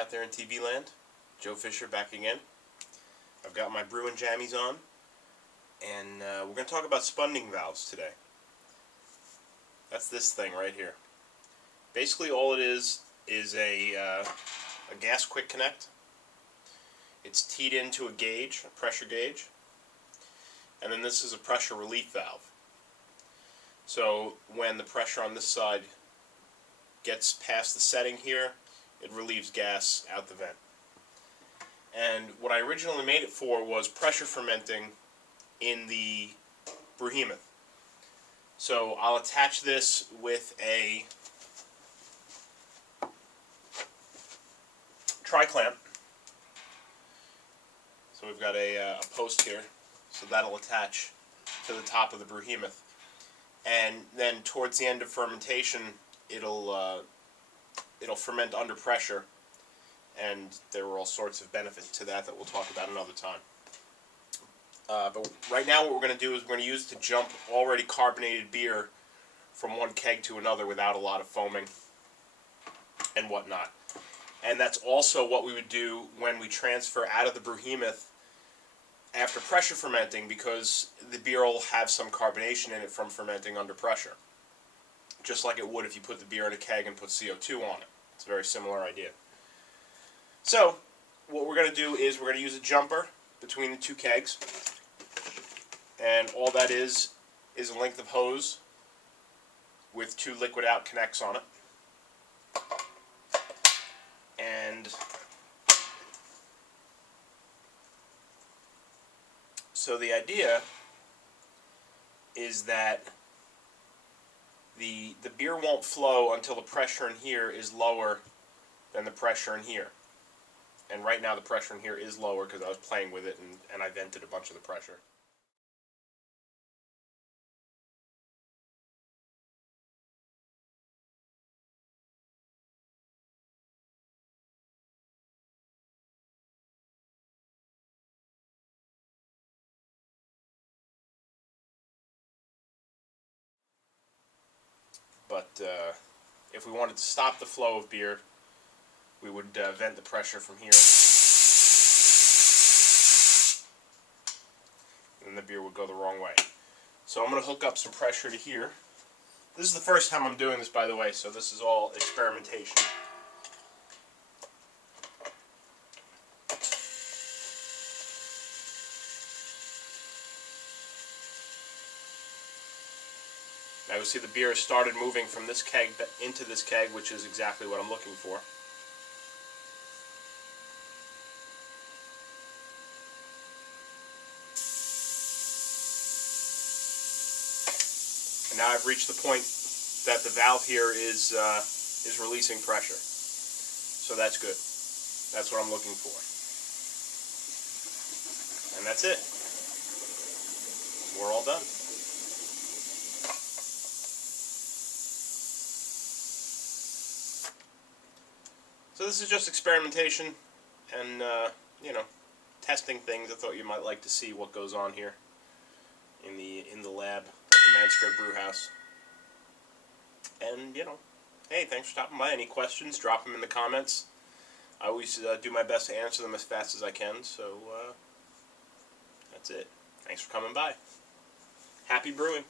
out there in TV land. Joe Fisher back again. I've got my Brewing jammies on, and we're going to talk about spunding valves today. That's this thing right here. Basically all it is a gas quick connect. It's teed into a gauge, a pressure gauge, and then this is a pressure relief valve. So when the pressure on this side gets past the setting here, it relieves gas out the vent. And what I originally made it for was pressure fermenting in the Behemoth. So I'll attach this with a tri-clamp. So we've got a post here, so that'll attach to the top of the Behemoth. And then towards the end of fermentation, it'll ferment under pressure, and there are all sorts of benefits to that we'll talk about another time. But right now what we're going to do is we're going to use it to jump already carbonated beer from one keg to another without a lot of foaming and whatnot. And that's also what we would do when we transfer out of the Behemoth after pressure fermenting, because the beer will have some carbonation in it from fermenting under pressure. Just like it would if you put the beer in a keg and put CO2 on it. It's a very similar idea. So, what we're going to do is we're going to use a jumper between the two kegs. And all that is a length of hose with two liquid out connects on it. And so the idea is that the beer won't flow until the pressure in here is lower than the pressure in here. And right now the pressure in here is lower because I was playing with it and I vented a bunch of the pressure. But if we wanted to stop the flow of beer, we would vent the pressure from here, and the beer would go the wrong way. So I'm going to hook up some pressure to here. This is the first time I'm doing this, by the way, so this is all experimentation. Now you'll see the beer has started moving from this keg into this keg, which is exactly what I'm looking for. And now I've reached the point that the valve here is releasing pressure. So that's good. That's what I'm looking for. And that's it. We're all done. So this is just experimentation and, you know, testing things. I thought you might like to see what goes on here in the lab at the Manscript Brew House. And, you know, hey, thanks for stopping by. Any questions, drop them in the comments. I always do my best to answer them as fast as I can, so that's it. Thanks for coming by. Happy brewing.